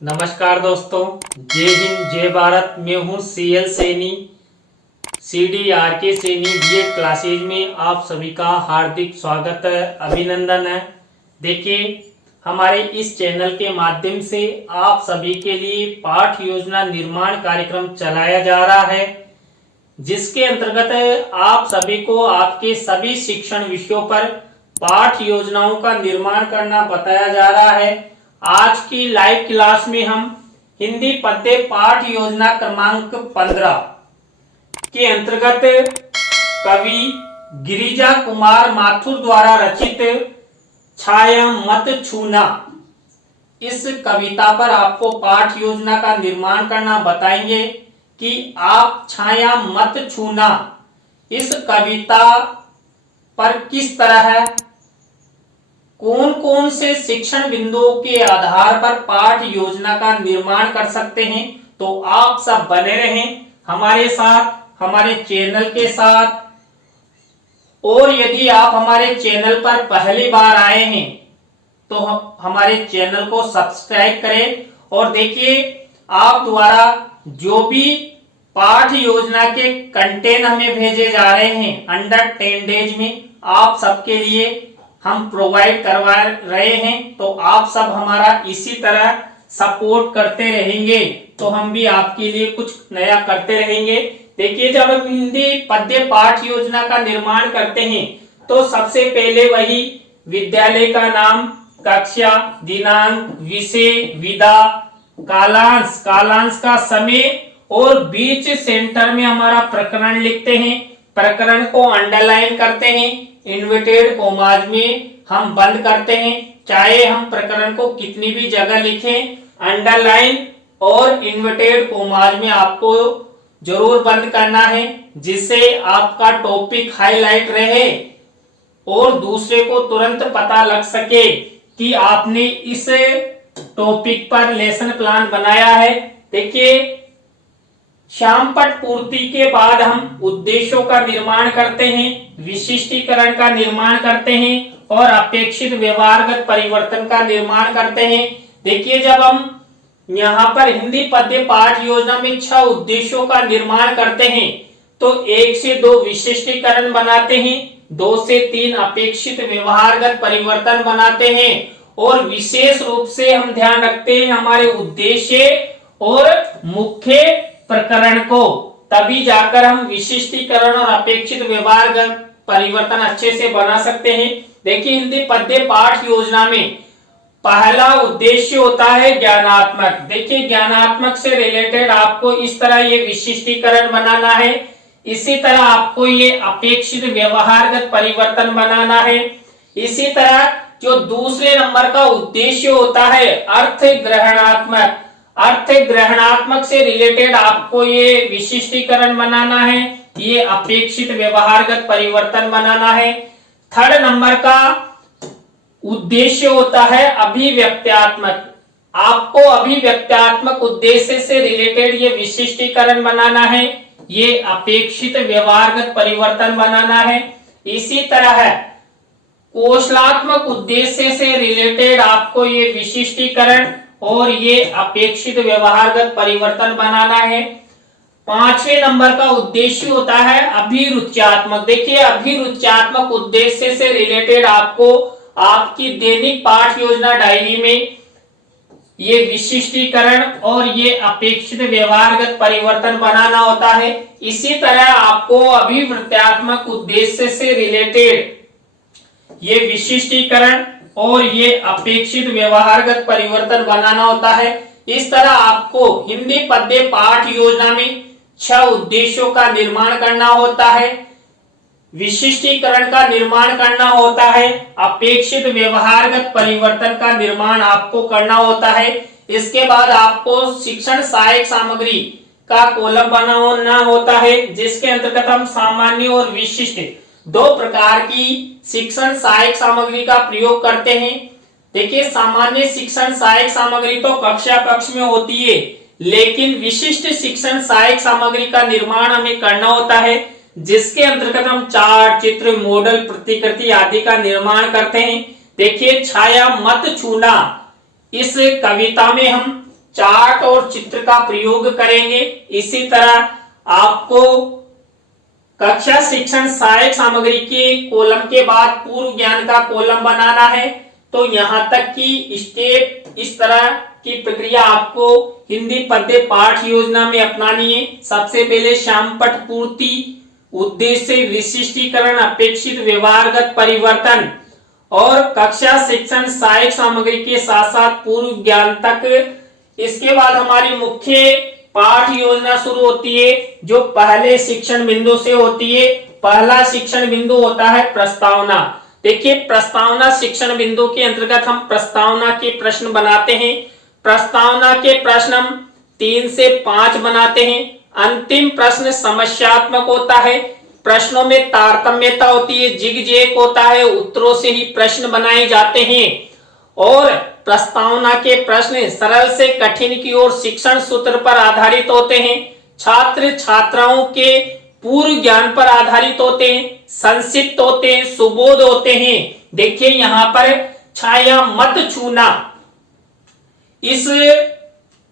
नमस्कार दोस्तों, जय हिंद जय भारत। मैं हूं CL Saini, CDRK Saini BEd classes में आप सभी का हार्दिक स्वागत है, अभिनंदन है। देखिए, हमारे इस चैनल के माध्यम से आप सभी के लिए पाठ योजना निर्माण कार्यक्रम चलाया जा रहा है, जिसके अंतर्गत आप सभी को आपके सभी शिक्षण विषयों पर पाठ योजनाओं का निर्माण करना बताया जा रहा है। आज की लाइव क्लास में हम हिंदी पद्य पाठ योजना क्रमांक 15 के अंतर्गत कवि गिरिजा कुमार माथुर द्वारा रचित छाया मत छूना, इस कविता पर आपको पाठ योजना का निर्माण करना बताएंगे कि आप छाया मत छूना इस कविता पर किस तरह कौन कौन से शिक्षण बिंदुओं के आधार पर पाठ योजना का निर्माण कर सकते हैं। तो आप सब बने रहें हमारे साथ, हमारे चैनल के साथ। और यदि आप हमारे चैनल पर पहली बार आए हैं तो हमारे चैनल को सब्सक्राइब करें। और देखिए, आप द्वारा जो भी पाठ योजना के कंटेंट हमें भेजे जा रहे हैं अंडर 10 डेज में, आप सबके लिए हम प्रोवाइड करवा रहे हैं। तो आप सब हमारा इसी तरह सपोर्ट करते रहेंगे तो हम भी आपके लिए कुछ नया करते रहेंगे। देखिए, जब हम हिंदी पद्य पाठ योजना का निर्माण करते हैं तो सबसे पहले वही विद्यालय का नाम, कक्षा, दिनांक, विषय, विधा, कालांश, कालांश का समय और बीच सेंटर में हमारा प्रकरण लिखते हैं। प्रकरण को अंडरलाइन करते हैं, इन्वर्टेड कॉमाज में हम बंद करते हैं। चाहे हम प्रकरण को कितनी भी जगह लिखें, अंडरलाइन और इन्वर्टेड कॉमाज में आपको जरूर बंद करना है, जिससे आपका टॉपिक हाईलाइट रहे और दूसरे को तुरंत पता लग सके कि आपने इस टॉपिक पर लेसन प्लान बनाया है। देखिए, श्यामपट पूर्ति के बाद हम उद्देश्यों का निर्माण करते हैं, विशिष्टीकरण का निर्माण करते हैं और अपेक्षित व्यवहारगत परिवर्तन का निर्माण करते हैं। देखिए, जब हम यहाँ पर हिंदी पद्य पाठ योजना में 6 उद्देश्यों का निर्माण करते हैं तो 1 से 2 विशिष्टीकरण बनाते हैं, 2 से 3 अपेक्षित व्यवहारगत परिवर्तन बनाते हैं और विशेष रूप से हम ध्यान रखते हैं हमारे उद्देश्य और मुख्य प्रकरण को, तभी जाकर हम विशिष्टीकरण और अपेक्षित व्यवहारगत परिवर्तन अच्छे से बना सकते हैं। देखिए, हिंदी पद्य पाठ योजना में पहला उद्देश्य होता है ज्ञानात्मक। देखिए, ज्ञानात्मक से रिलेटेड आपको इस तरह ये विशिष्टीकरण बनाना है, इसी तरह आपको ये अपेक्षित व्यवहारगत परिवर्तन बनाना है। इसी तरह जो दूसरे नंबर का उद्देश्य होता है अर्थ ग्रहणात्मक, अर्थ ग्रहणात्मक से रिलेटेड आपको ये विशिष्टीकरण बनाना है, ये अपेक्षित व्यवहारगत परिवर्तन बनाना है। थर्ड नंबर का उद्देश्य होता है अभिव्यक्त्यात्मक, आपको अभिव्यक्त्यात्मक उद्देश्य से रिलेटेड ये विशिष्टीकरण बनाना है, ये अपेक्षित व्यवहारगत परिवर्तन बनाना है। इसी तरह कौशलात्मक उद्देश्य से रिलेटेड आपको ये विशिष्टीकरण और ये अपेक्षित व्यवहारगत परिवर्तन बनाना है। 5वें नंबर का उद्देश्य होता है अभिरुच्यात्मक। देखिए, अभिरुच्यात्मक उद्देश्य से रिलेटेड आपको आपकी दैनिक पाठ योजना डायरी में ये विशिष्टीकरण और ये अपेक्षित व्यवहारगत परिवर्तन बनाना होता है। इसी तरह आपको अभिवृत्त्यात्मक उद्देश्य से रिलेटेड ये विशिष्टीकरण और ये अपेक्षित व्यवहारगत परिवर्तन बनाना होता है। इस तरह आपको हिंदी पद्य पाठ योजना में 6 उद्देश्यों का निर्माण करना होता है, विशिष्टीकरण का निर्माण करना होता है, अपेक्षित व्यवहारगत परिवर्तन का निर्माण आपको करना होता है। इसके बाद आपको शिक्षण सहायक सामग्री का कॉलम बनाना होता है, जिसके अंतर्गत हम सामान्य और विशिष्ट 2 प्रकार की शिक्षण सहायक सामग्री का प्रयोग करते हैं। देखिए, सामान्य शिक्षण सहायक सामग्री तो कक्षा कक्ष में होती है, लेकिन विशिष्ट शिक्षण सहायक सामग्री का निर्माण हमें करना होता है, जिसके अंतर्गत हम चार्ट, चित्र, मॉडल, प्रतिकृति आदि का निर्माण करते हैं। देखिए, छाया मत छूना, इस कविता में हम चार्ट और चित्र का प्रयोग करेंगे। इसी तरह आपको कक्षा शिक्षण सहायक सामग्री के कॉलम के बाद पूर्व ज्ञान का कॉलम बनाना है। तो यहां तक की स्टेप इस तरह की प्रक्रिया आपको हिंदी पद्य पाठ योजना में अपनानी है। सबसे पहले श्यामपट पूर्ति, उद्देश्य, विशिष्टीकरण, अपेक्षित व्यवहारगत परिवर्तन और कक्षा शिक्षण सहायक सामग्री के साथ साथ पूर्व ज्ञान तक। इसके बाद हमारी मुख्य पाठ योजना शुरू होती है जो पहले शिक्षण बिंदु से होती है। पहला शिक्षण बिंदु होता है प्रस्तावना। देखिए, प्रस्तावना शिक्षण बिंदु के अंतर्गत हम प्रस्तावना के प्रश्न बनाते हैं। प्रस्तावना के प्रश्न हम 3 से 5 बनाते हैं। अंतिम प्रश्न समस्यात्मक होता है, प्रश्नों में तारतम्यता होती है, जिग-जैग होता है, उत्तरों से ही प्रश्न बनाए जाते हैं। और प्रस्तावना के प्रश्न सरल से कठिन की ओर शिक्षण सूत्र पर आधारित होते हैं, छात्र छात्राओं के पूर्व ज्ञान पर आधारित होते हैं, संक्षिप्त होते हैं, सुबोध होते हैं। देखिए यहाँ पर छाया मत छूना, इस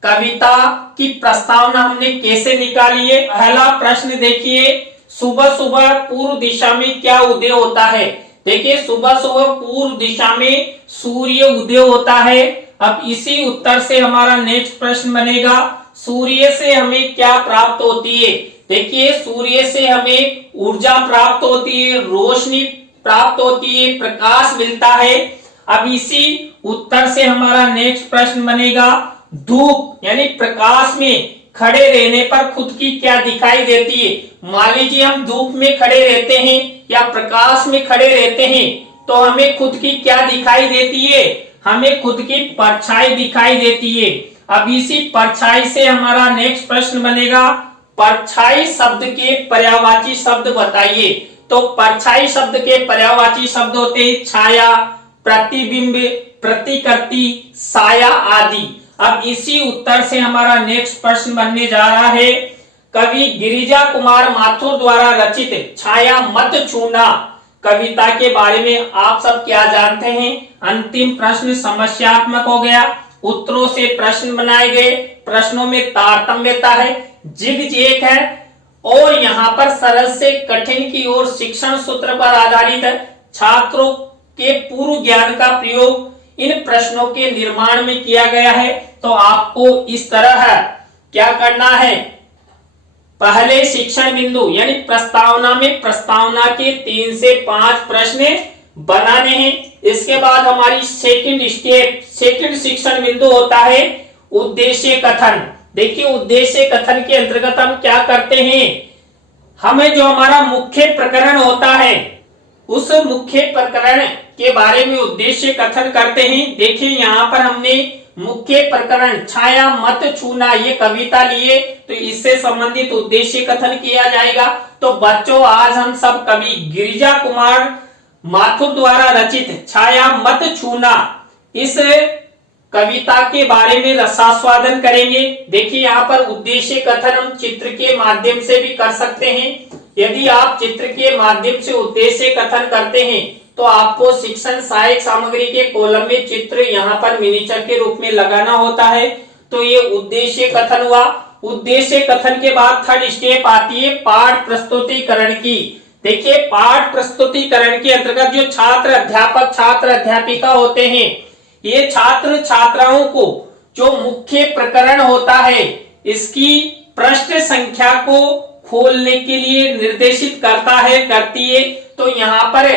कविता की प्रस्तावना हमने कैसे निकाली है। पहला प्रश्न देखिए, सुबह सुबह पूर्व दिशा में क्या उदय होता है। देखिए, सुबह सुबह पूर्व दिशा में सूर्य उदय होता है। अब इसी उत्तर से हमारा नेक्स्ट प्रश्न बनेगा, सूर्य से हमें क्या प्राप्त होती है। देखिए, सूर्य से हमें ऊर्जा प्राप्त होती है, रोशनी प्राप्त होती है, प्रकाश मिलता है। अब इसी उत्तर से हमारा नेक्स्ट प्रश्न बनेगा, धूप यानी प्रकाश में खड़े रहने पर खुद की क्या दिखाई देती है। मान लीजिए हम धूप में खड़े रहते हैं या प्रकाश में खड़े रहते हैं तो हमें खुद की क्या दिखाई देती है, हमें खुद की परछाई दिखाई देती है। अब इसी परछाई से हमारा नेक्स्ट प्रश्न बनेगा, परछाई शब्द के पर्यायवाची शब्द बताइए। तो परछाई शब्द के पर्यायवाची शब्द होते हैं छाया, प्रतिबिंब, प्रतिकृति, साया आदि। अब इसी उत्तर से हमारा नेक्स्ट प्रश्न बनने जा रहा है, कवि गिरिजा कुमार माथुर द्वारा रचित छाया मत छूना कविता के बारे में आप सब क्या जानते हैं। अंतिम प्रश्न समस्यात्मक हो गया, उत्तरों से प्रश्न बनाए गए, प्रश्नों में तारतम्यता है, जिग-जैग है और यहाँ पर सरल से कठिन की ओर शिक्षण सूत्र पर आधारित है। छात्रों के पूर्व ज्ञान का प्रयोग इन प्रश्नों के निर्माण में किया गया है। तो आपको इस तरह क्या करना है, पहले शिक्षण बिंदु यानी प्रस्तावना में प्रस्तावना के 3 से 5 प्रश्न बनाने हैं। इसके बाद हमारी सेकंड स्टेप, सेकंड शिक्षण बिंदु होता है उद्देश्य कथन। देखिए, उद्देश्य कथन के अंतर्गत हम क्या करते हैं, हमें जो हमारा मुख्य प्रकरण होता है उस मुख्य प्रकरण के बारे में उद्देश्य कथन करते हैं। देखिए, यहाँ पर हमने मुख्य प्रकरण छाया मत छूना ये कविता लिए, तो इससे संबंधित उद्देश्य कथन किया जाएगा। तो बच्चों, आज हम सब कवि गिरिजा कुमार माथुर द्वारा रचित छाया मत छूना इस कविता के बारे में रसास्वादन करेंगे। देखिए, यहाँ पर उद्देश्य कथन हम चित्र के माध्यम से भी कर सकते हैं। यदि आप चित्र के माध्यम से उद्देश्य कथन करते हैं तो आपको शिक्षण सहायक सामग्री के कॉलम में चित्र यहाँ पर मिनिएचर के रूप में लगाना होता है। तो ये उद्देश्य कथन हुआ। उद्देश्य कथन के बाद थर्ड स्टेप आती है पाठ प्रस्तुतिकरण की। देखिए, पाठ प्रस्तुतिकरण के अंतर्गत जो छात्र अध्यापक छात्र अध्यापिका होते हैं, ये छात्र छात्राओं को जो मुख्य प्रकरण होता है इसकी पृष्ठ संख्या को खोलने के लिए निर्देशित करता है, करती है। तो यहाँ पर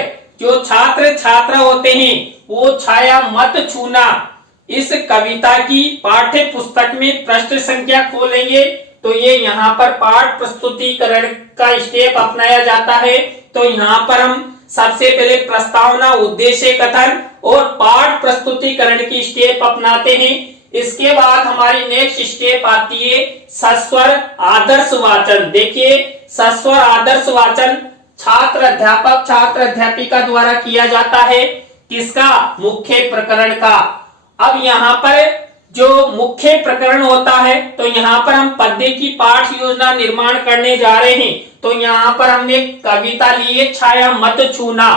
जो छात्र छात्रा होते हैं वो छाया मत छूना इस कविता की पाठ्य पुस्तक में पृष्ठ संख्या खोलेंगे। तो ये यहाँ पर पाठ प्रस्तुतिकरण का स्टेप अपनाया जाता है। तो यहाँ पर हम सबसे पहले प्रस्तावना, उद्देश्य कथन और पाठ प्रस्तुतिकरण की स्टेप अपनाते हैं। इसके बाद हमारी नेक्स्ट स्टेप आती है सस्वर आदर्श वाचन। देखिए, सस्वर आदर्श वाचन छात्र अध्यापक छात्र अध्यापिका द्वारा किया जाता है। किसका? मुख्य प्रकरण का। अब यहाँ पर जो मुख्य प्रकरण होता है तो यहाँ पर हम पद्य की पाठ योजना निर्माण करने जा रहे हैं। तो यहाँ पर हमने कविता ली है छाया मत छूना।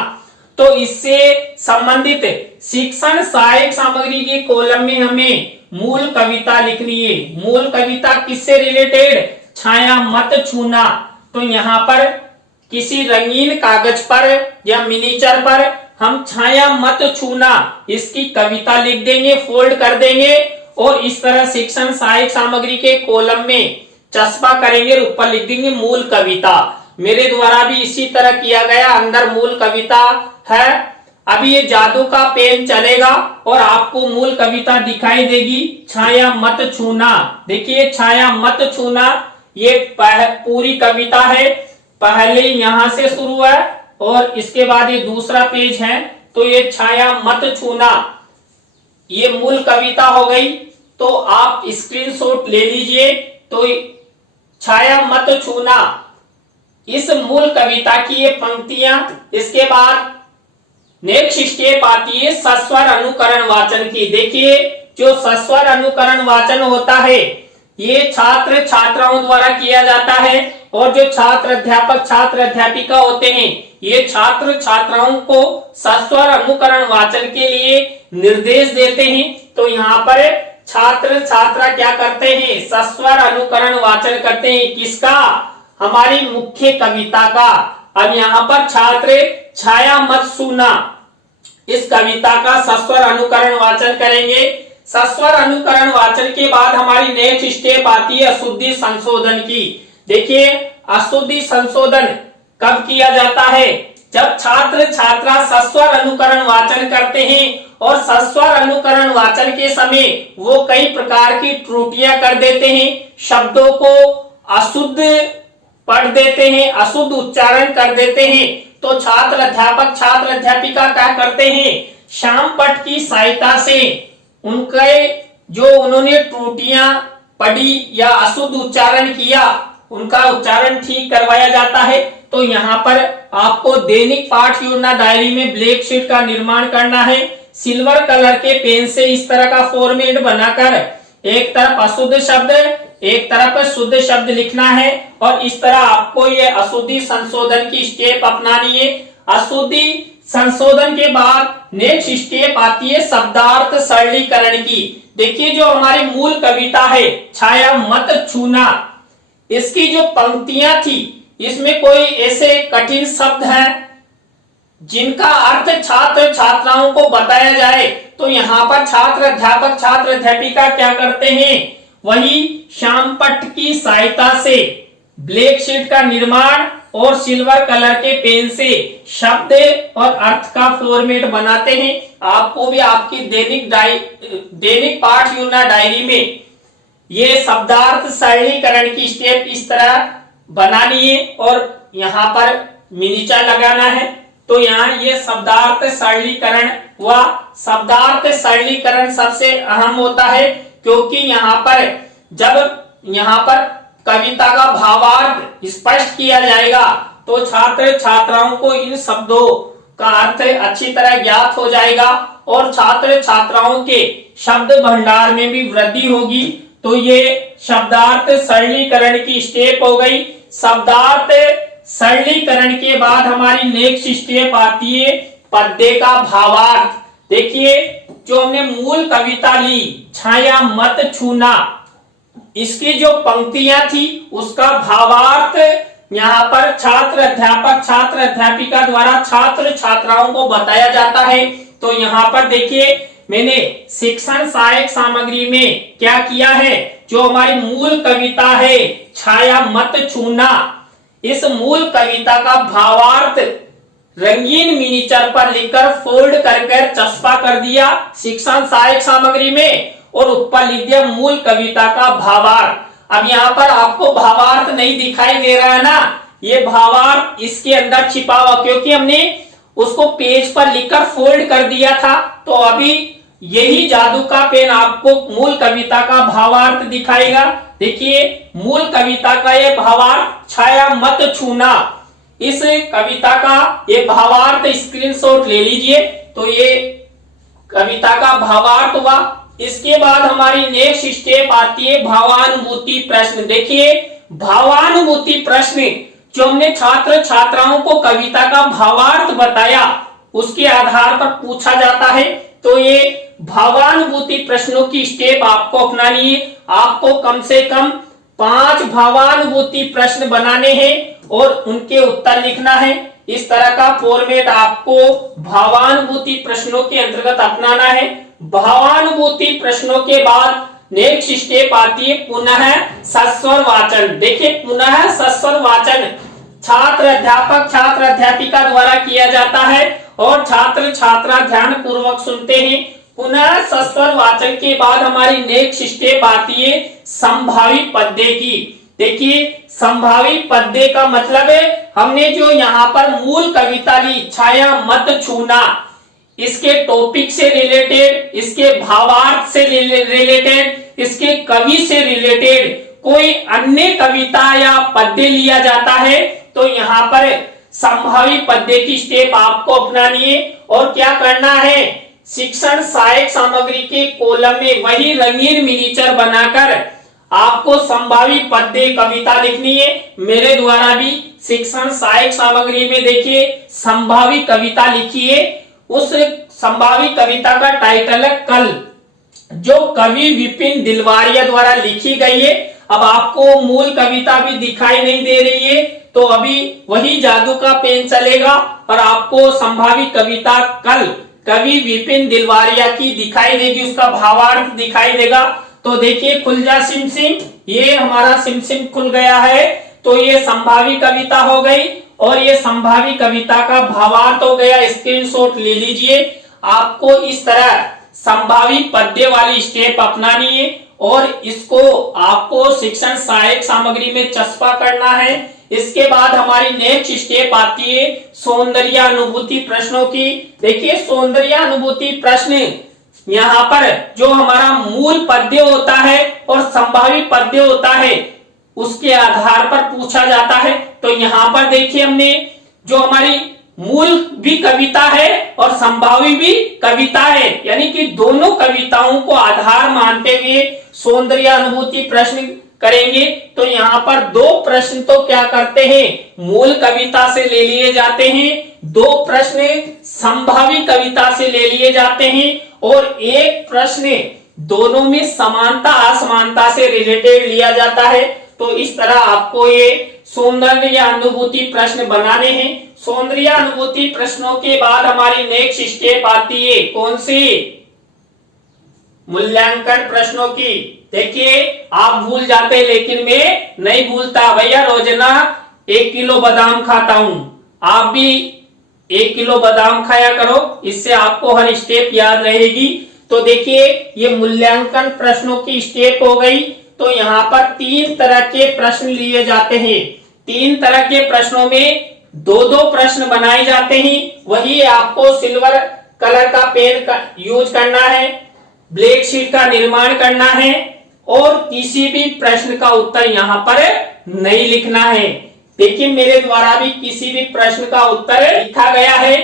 तो इससे संबंधित शिक्षण सहायक सामग्री के कॉलम में हमें मूल कविता लिखनी है। मूल कविता किससे रिलेटेड? छाया मत छूना। तो यहाँ पर किसी रंगीन कागज पर या मिनीचर पर हम छाया मत छूना इसकी कविता लिख देंगे, फोल्ड कर देंगे और इस तरह शिक्षण सहायक सामग्री के कॉलम में चस्पा करेंगे, ऊपर लिख देंगे मूल कविता। मेरे द्वारा भी इसी तरह किया गया, अंदर मूल कविता है। अभी ये जादू का पेन चलेगा और आपको मूल कविता दिखाई देगी, छाया मत छूना। देखिए छाया मत छूना ये पूरी कविता है। पहले यहां से शुरू है और इसके बाद ये दूसरा पेज है। तो ये छाया मत छूना ये मूल कविता हो गई। तो आप स्क्रीनशॉट ले लीजिए। तो छाया मत छूना इस मूल कविता की ये पंक्तियां। इसके बाद नेक्स्ट स्टेप आती है सस्वर अनुकरण वाचन की। देखिए जो सस्वर अनुकरण वाचन होता है ये छात्र छात्राओं द्वारा किया जाता है और जो छात्र अध्यापक छात्र अध्यापिका होते हैं ये छात्र छात्राओं को सस्वर अनुकरण वाचन के लिए निर्देश देते हैं। तो यहाँ पर छात्र छात्रा क्या करते हैं? सस्वर अनुकरण वाचन करते हैं। किसका? हमारी मुख्य कविता का। अब यहाँ पर छात्र छाया मत छूना इस कविता का सस्वर अनुकरण वाचन करेंगे। सस्वर अनुकरण वाचन के बाद हमारी नेक्स्ट स्टेप आती है अशुद्धि संशोधन की। देखिए अशुद्धि संशोधन कब किया जाता है? जब छात्र छात्रा सस्वर अनुकरण वाचन करते हैं और सस्वर अनुकरण वाचन के समय वो कई प्रकार की त्रुटियां कर देते हैं, शब्दों को अशुद्ध पढ़ देते हैं, अशुद्ध उच्चारण कर देते हैं। तो छात्र अध्यापक छात्र अध्यापिका क्या करते हैं? श्यामपट्ट की सहायता से उनके जो उन्होंने त्रुटियां पढ़ी या अशुद्ध उच्चारण किया उनका उच्चारण ठीक करवाया जाता है। तो यहाँ पर आपको दैनिक पाठ योजना डायरी में ब्लैक शीट का निर्माण करना है। सिल्वर कलर के पेन से इस तरह का फॉर्मेट बनाकर एक तरफ अशुद्ध शब्द एक तरफ शुद्ध शब्द लिखना है और इस तरह आपको ये अशुद्धि संशोधन की स्टेप अपनानी है। अशुद्धि संशोधन के बाद नेक्स्ट स्टेप आती है शब्दार्थ सरलीकरण की। देखिए जो हमारी मूल कविता है छाया मत छूना इसकी जो पंक्तियां थी इसमें कोई ऐसे कठिन शब्द हैं जिनका अर्थ छात्र छात्राओं को बताया जाए। तो यहाँ पर छात्र अध्यापक छात्र अध्यापिका क्या करते हैं? वही श्यामपट्ट की सहायता से ब्लैक शीट का निर्माण और सिल्वर कलर के पेन से शब्द और अर्थ का फॉर्मेट बनाते हैं। आपको भी आपकी दैनिक पाठ योजना डायरी में ये शब्दार्थ सरलीकरण की स्टेप इस तरह बनानी है और यहाँ पर मिनीचर लगाना है। तो यहाँ ये शब्दार्थ सरलीकरण व शब्दार्थ सरलीकरण सबसे अहम होता है क्योंकि यहाँ पर जब यहाँ पर कविता का भावार्थ स्पष्ट किया जाएगा तो छात्र छात्राओं को इन शब्दों का अर्थ अच्छी तरह ज्ञात हो जाएगा और छात्र छात्राओं के शब्द भंडार में भी वृद्धि होगी। तो ये शब्दार्थ सरलीकरण की स्टेप हो गई। शब्दार्थ सरलीकरण के बाद हमारी नेक्स्ट स्टेप आती है पद्य का भावार्थ। देखिए जो हमने मूल कविता ली छाया मत छूना इसकी जो पंक्तियां थी उसका भावार्थ यहाँ पर छात्र अध्यापिका द्वारा छात्र छात्राओं को बताया जाता है। तो यहाँ पर देखिए मैंने शिक्षण सहायक सामग्री में क्या किया है? जो हमारी मूल कविता है छाया मत छूना इस मूल कविता का भावार्थ रंगीन मिनीचर पर लिखकर फोल्ड कर चस्पा कर दिया शिक्षण सहायक सामग्री में और ऊपर लिख दिया मूल कविता का भावार्थ। अब यहाँ पर आपको भावार्थ नहीं दिखाई दे रहा है ना, ये भावार्थ इसके अंदर छिपा हुआ क्योंकि हमने उसको पेज पर लिखकर फोल्ड कर दिया था। तो अभी यही जादू का पेन आपको मूल कविता का भावार्थ दिखाएगा। देखिए मूल कविता का ये भावार्थ छाया मत छूना इस कविता का ये भावार्थ स्क्रीनशॉट ले लीजिए। तो ये कविता का भावार्थ हुआ। इसके बाद हमारी नेक्स्ट स्टेप आती है भावानुभूति प्रश्न। देखिए भावानुभूति प्रश्न जो हमने छात्र छात्राओं को कविता का भावार्थ बताया उसके आधार पर पूछा जाता है। तो ये भावानुभूति प्रश्नों की स्टेप आपको अपनानी है। आपको कम से कम 5 भावानुभूति प्रश्न बनाने हैं और उनके उत्तर लिखना है। इस तरह का फॉर्मेट आपको भावानुभूति प्रश्नों के अंतर्गत अपनाना है। भावानुभूति प्रश्नों के बाद नेक्स्ट स्टेप आती है पुनः सस्वर वाचन। देखिए पुनः सस्वर वाचन छात्र अध्यापक छात्र अध्यापिका द्वारा किया जाता है और छात्र छात्रा ध्यान पूर्वक सुनते हैं। पुनः सस्वर वाचन के बाद हमारी नेक्स्ट स्टेप आती है संभावी पद्य की। देखिए संभावी पद्य का मतलब है हमने जो यहाँ पर मूल कविता ली छाया मत छूना, इसके टॉपिक से रिलेटेड, इसके भावार्थ से रिलेटेड, इसके कवि से रिलेटेड कोई अन्य कविता या पद्य लिया जाता है तो यहाँ पर संभावी पद्य की स्टेप आपको अपनानी है। और क्या करना है, शिक्षण सहायक सामग्री के कॉलम में वही रंगीन मिनीचर बनाकर आपको संभावी पद्य कविता लिखनी है। मेरे द्वारा भी शिक्षण सहायक सामग्री में देखिए संभावी कविता लिखी है। उस संभावी कविता का टाइटल है कल, जो कवि विपिन दिलवारिया द्वारा लिखी गई है। अब आपको मूल कविता भी दिखाई नहीं दे रही है तो अभी वही जादू का पेन चलेगा और आपको संभावी कविता कल कवि विपिन दिलवारिया की दिखाई देगी, उसका भावार्थ दिखाई देगा। तो देखिए खुल जा सिम सिम, ये हमारा सिम सिम खुल गया है। तो ये संभावी कविता हो गई और ये संभावी कविता का भावार्थ हो गया। स्क्रीनशॉट ले लीजिए। आपको इस तरह संभावी पद्य वाली स्टेप अपनानी है और इसको आपको शिक्षण सहायक सामग्री में चस्पा करना है। इसके बाद हमारी नेक्स्ट स्टेप आती है सौंदर्य अनुभूति प्रश्नों की। देखिए सौंदर्य अनुभूति प्रश्न यहाँ पर जो हमारा मूल पद्य होता है और संभावी पद्य होता है उसके आधार पर पूछा जाता है। तो यहाँ पर देखिए हमने जो हमारी मूल भी कविता है और संभावी भी कविता है, यानी कि दोनों कविताओं को आधार मानते हुए सौंदर्य अनुभूति प्रश्न करेंगे। तो यहाँ पर 2 प्रश्न तो क्या करते हैं, मूल कविता से ले लिए जाते हैं, 2 प्रश्न संभावी कविता से ले लिए जाते हैं और 1 प्रश्न दोनों में समानता असमानता से रिलेटेड लिया जाता है। तो इस तरह आपको ये सौंदर्य अनुभूति प्रश्न बनाने हैं। सौंदर्य अनुभूति प्रश्नों के बाद हमारी नेक्स्ट स्टेप आती है कौन सी, मूल्यांकन प्रश्नों की। देखिए आप भूल जाते लेकिन मैं नहीं भूलता भैया, रोजाना 1 किलो बादाम खाता हूं, आप भी 1 किलो बादाम खाया करो, इससे आपको हर स्टेप याद रहेगी। तो देखिए ये मूल्यांकन प्रश्नों की स्टेप हो गई। तो यहाँ पर 3 तरह के प्रश्न लिए जाते हैं। 3 तरह के प्रश्नों में 2-2 प्रश्न बनाए जाते हैं। वही आपको सिल्वर कलर का पेन यूज करना है, ब्लैक शीट का निर्माण करना है और किसी भी प्रश्न का उत्तर यहाँ पर नहीं लिखना है। देखिए मेरे द्वारा भी किसी भी प्रश्न का उत्तर लिखा गया है।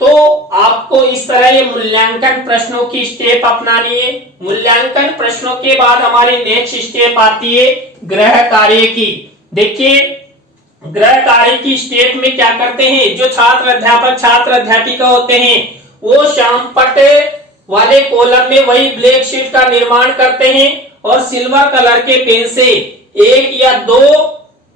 तो आपको इस तरह ये मूल्यांकन प्रश्नों की स्टेप अपनानी है। मूल्यांकन प्रश्नों के बाद हमारी नेक्स्ट स्टेप आती है गृह कार्य की। देखिए गृह कार्य की स्टेप में क्या करते हैं, जो छात्र अध्यापक छात्र अध्यापिका होते हैं वो श्याम पट वाले कॉलम में वही ब्लैक शीट का निर्माण करते हैं और सिल्वर कलर के पेन से 1 या 2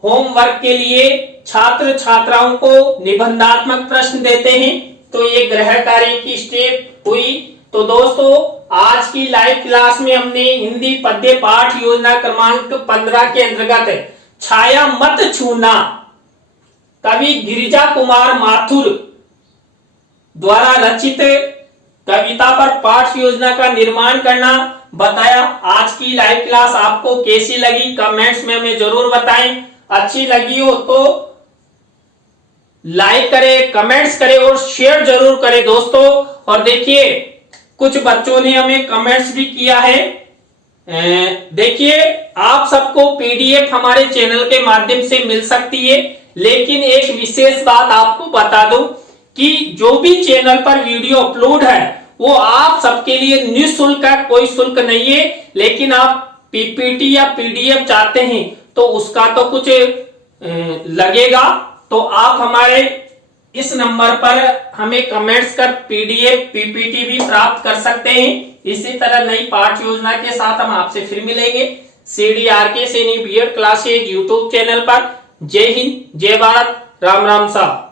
होमवर्क के लिए छात्र छात्राओं को निबंधात्मक प्रश्न देते हैं। तो ये गृह कार्य की स्टेप हुई। तो दोस्तों आज की लाइव क्लास में हमने हिंदी पद्य पाठ योजना क्रमांक 15 के अंतर्गत छाया मत छूना कवि गिरिजा कुमार माथुर द्वारा रचित कविता पर पाठ योजना का निर्माण करना बताया। आज की लाइव क्लास आपको कैसी लगी कमेंट्स में हमें जरूर बताएं। अच्छी लगी हो तो लाइक करें, कमेंट्स करें और शेयर जरूर करें दोस्तों। और देखिए कुछ बच्चों ने हमें कमेंट्स भी किया है। देखिए आप सबको पीडीएफ हमारे चैनल के माध्यम से मिल सकती है, लेकिन एक विशेष बात आपको बता दूं कि जो भी चैनल पर वीडियो अपलोड है वो आप सबके लिए निःशुल्क है, कोई शुल्क नहीं है। लेकिन आप पीपीटी या पीडीएफ चाहते हैं तो उसका तो कुछ लगेगा। तो आप हमारे इस नंबर पर हमें कमेंट्स कर पीडीएफ पीपीटी भी प्राप्त कर सकते हैं। इसी तरह नई पाठ्य योजना के साथ हम आपसे फिर मिलेंगे CDRK Saini BEd classes YouTube channel पर। जय हिंद, जय भारत, राम राम साहब।